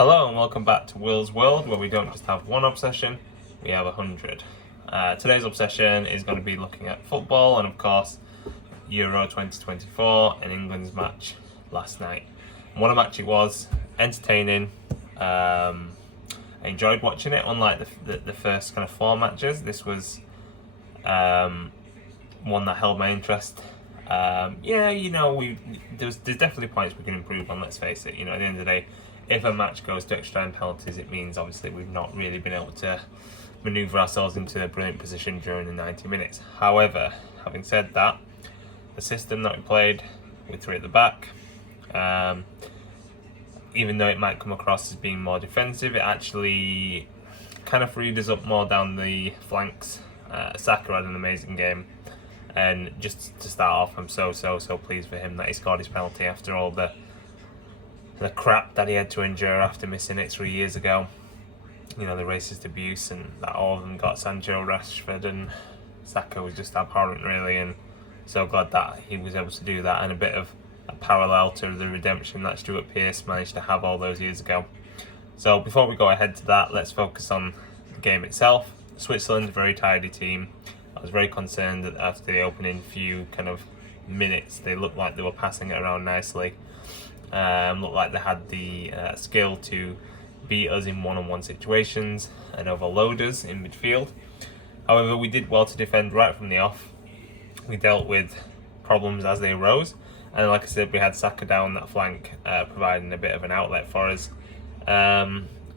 Hello and welcome back to Will's World, where we don't just have one obsession, we have 100. Today's obsession is going to be looking at football and, of course, Euro 2024 and England's match last night. And what a match it was, entertaining. I enjoyed watching it, unlike the first kind of four matches. This was one that held my interest. There's definitely points we can improve on, let's face it. At the end of the day, if a match goes to extra time penalties, it means obviously we've not really been able to manoeuvre ourselves into a brilliant position during the 90 minutes. However, having said that, the system that we played with three at the back, even though it might come across as being more defensive, it actually kind of freed us up more down the flanks. Saka had an amazing game. And just to start off, I'm so pleased for him that he scored his penalty after all the crap that he had to endure after missing it 3 years ago. The racist abuse, and that all of them got Sancho, Rashford and Saka was just abhorrent really, and so glad that he was able to do that, and a bit of a parallel to the redemption that Stuart Pearce managed to have all those years ago. So before we go ahead to that, let's focus on the game itself. Switzerland, a very tidy team. I was very concerned that after the opening few kind of minutes, they looked like they were passing it around nicely. Looked like they had the skill to beat us in one-on-one situations and overload us in midfield. However, we did well to defend right from the off. We dealt with problems as they arose. And like I said, we had Saka down that flank, providing a bit of an outlet for us.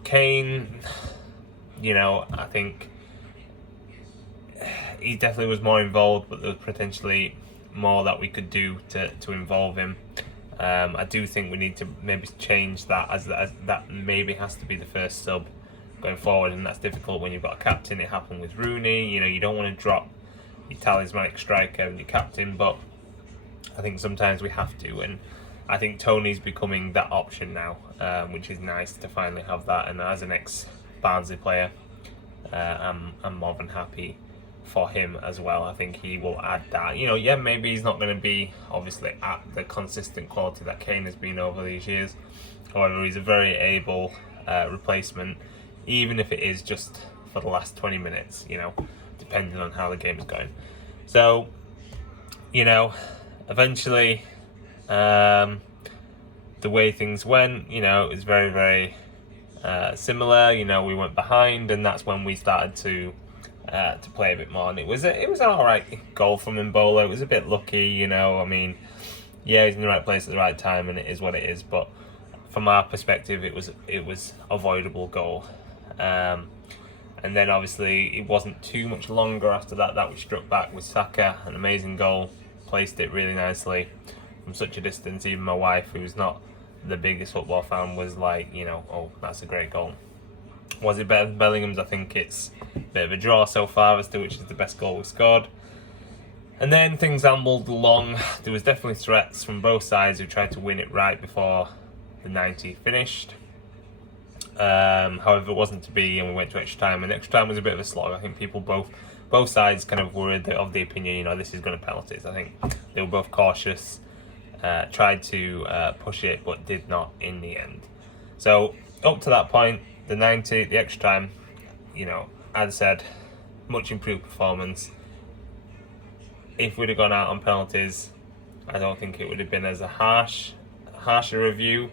Kane, I think he definitely was more involved, but there was potentially more that we could do to involve him. I do think we need to maybe change that, as that maybe has to be the first sub going forward, and that's difficult when you've got a captain. It happened with Rooney. You don't want to drop your talismanic striker and your captain, but I think sometimes we have to, and I think Tony's becoming that option now, which is nice to finally have that. And as an ex-Barnsley player, I'm more than happy for him as well. I think he will add that. Maybe he's not going to be obviously at the consistent quality that Kane has been over these years. However, he's a very able replacement, even if it is just for the last 20 minutes, depending on how the game's going. So, eventually, the way things went, it was very, very similar. We went behind, and that's when we started to play a bit more, and it was an alright goal from Mbola. It was a bit lucky, he's in the right place at the right time, and it is what it is. But from our perspective, it was avoidable goal. And then obviously it wasn't too much longer after that we struck back with Saka, an amazing goal, placed it really nicely from such a distance. Even my wife, who's not the biggest football fan, was like, oh, that's a great goal. Was it better than Bellingham's? I think it's a bit of a draw so far as to which is the best goal we scored. And then things ambled along. There was definitely threats from both sides who tried to win it right before the 90 finished. However, it wasn't to be, and we went to extra time. And extra time was a bit of a slog. I think people both sides kind of were of the opinion, this is going to penalties. I think they were both cautious, tried to push it, but did not in the end. So up to that point, the 90, the extra time, as I said, much improved performance. If we'd have gone out on penalties, I don't think it would have been as a harsher review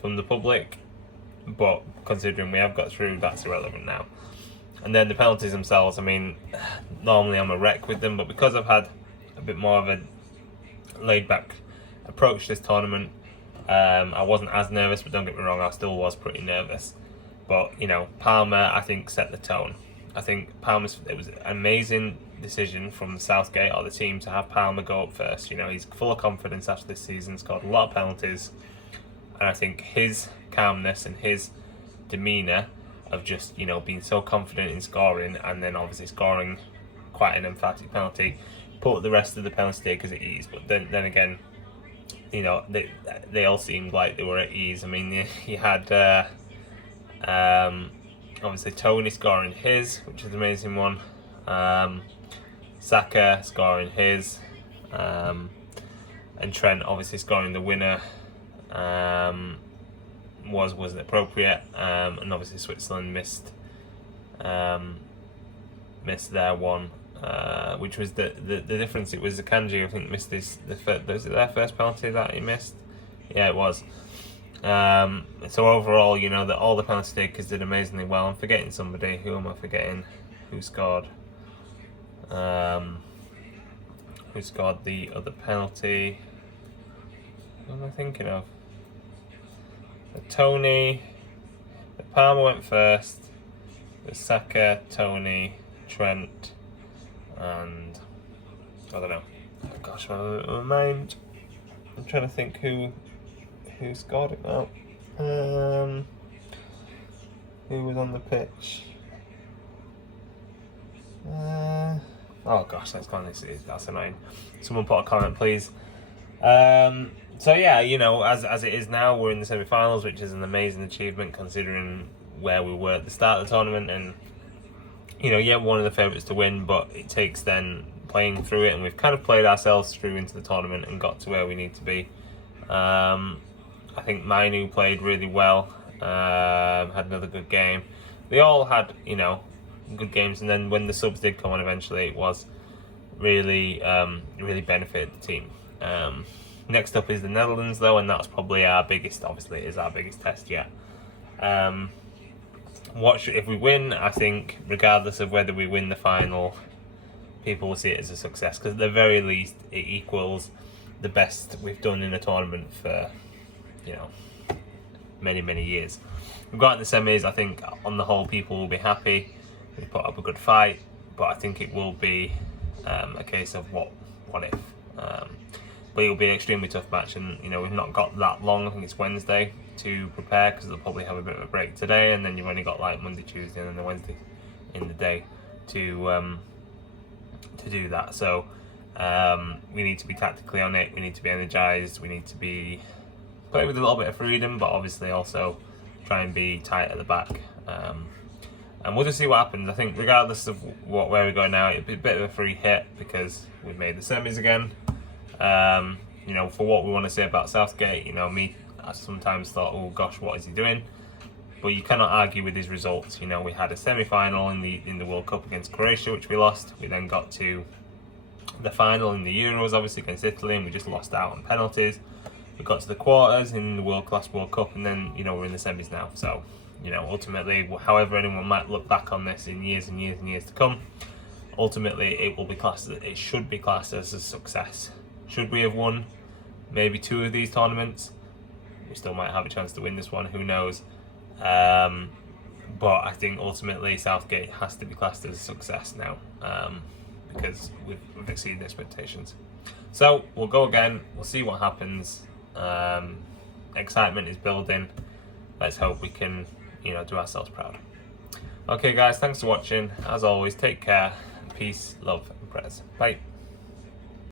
from the public. But considering we have got through, that's irrelevant now. And then the penalties themselves, normally I'm a wreck with them, but because I've had a bit more of a laid-back approach this tournament, I wasn't as nervous, but don't get me wrong, I still was pretty nervous. But, Palmer, I think, set the tone. I think it was an amazing decision from Southgate or the team to have Palmer go up first. He's full of confidence after this season, scored a lot of penalties. And I think his calmness and his demeanour of just, being so confident in scoring, and then obviously scoring quite an emphatic penalty, put the rest of the penalty takers at ease. But then again, they all seemed like they were at ease. You had obviously Tony scoring his, which is an amazing one. Saka scoring his, and Trent obviously scoring the winner. wasn't appropriate, and obviously Switzerland missed their one, which was the difference. It was Akanji, I think, missed was it their first penalty that he missed? Yeah, it was. So overall, you know, that all the penalty takers did amazingly well. I'm forgetting somebody. Who am I forgetting? Who scored? Who scored the other penalty? Who am I thinking of? Tony. Palmer went first. It was Saka, Tony, Trent, and I don't know. Oh gosh, my mind. I'm trying to think who scored it now. Who was on the pitch? Oh gosh, that's gone. That's annoying. Someone put a comment, please. So yeah, you know, as it is now, we're in the semi-finals, which is an amazing achievement considering where we were at the start of the tournament. And you know, yeah, one of the favourites to win, but it takes then playing through it, and we've kind of played ourselves through into the tournament and got to where we need to be. I think Mainu played really well, had another good game. They all had, you know, good games, and then when the subs did come on eventually, it was really benefited the team. Next up is the Netherlands though, and that's probably our biggest, obviously it is our biggest test yet. If we win, I think regardless of whether we win the final, people will see it as a success, because at the very least it equals the best we've done in a tournament for, you know, many years. We've got in the semis. I think on the whole people will be happy. We put up a good fight, but I think it will be a case of what if. But it'll be an extremely tough match, and you know, we've not got that long. I think it's Wednesday to prepare, because they'll probably have a bit of a break today, and then you've only got like Monday, Tuesday, and then the Wednesday in the day to do that. So we need to be tactically on it. We need to be energized. We need to be play with a little bit of freedom, but obviously also try and be tight at the back. And we'll just see what happens. I think regardless of where we go now, it'll be a bit of a free hit because we've made the semis again. You know, for what we want to say about Southgate, you know, I sometimes thought, oh gosh, what is he doing? But you cannot argue with his results. You know, we had a semi-final in the World Cup against Croatia, which we lost. We then got to the final in the Euros, obviously against Italy, and we just lost out on penalties. We got to the quarters in the World Cup, and then, you know, we're in the semis now. So, you know, ultimately, however anyone might look back on this in years and years and years to come, ultimately it will be classed. It should be classed as a success. Should we have won maybe 2 of these tournaments, we still might have a chance to win this one. Who knows? But I think ultimately Southgate has to be classed as a success now, because we've exceeded expectations. So we'll go again. We'll see what happens. Excitement is building. Let's hope we can, you know, do ourselves proud. Okay, guys, thanks for watching. As always, take care. Peace, love, and prayers. Bye.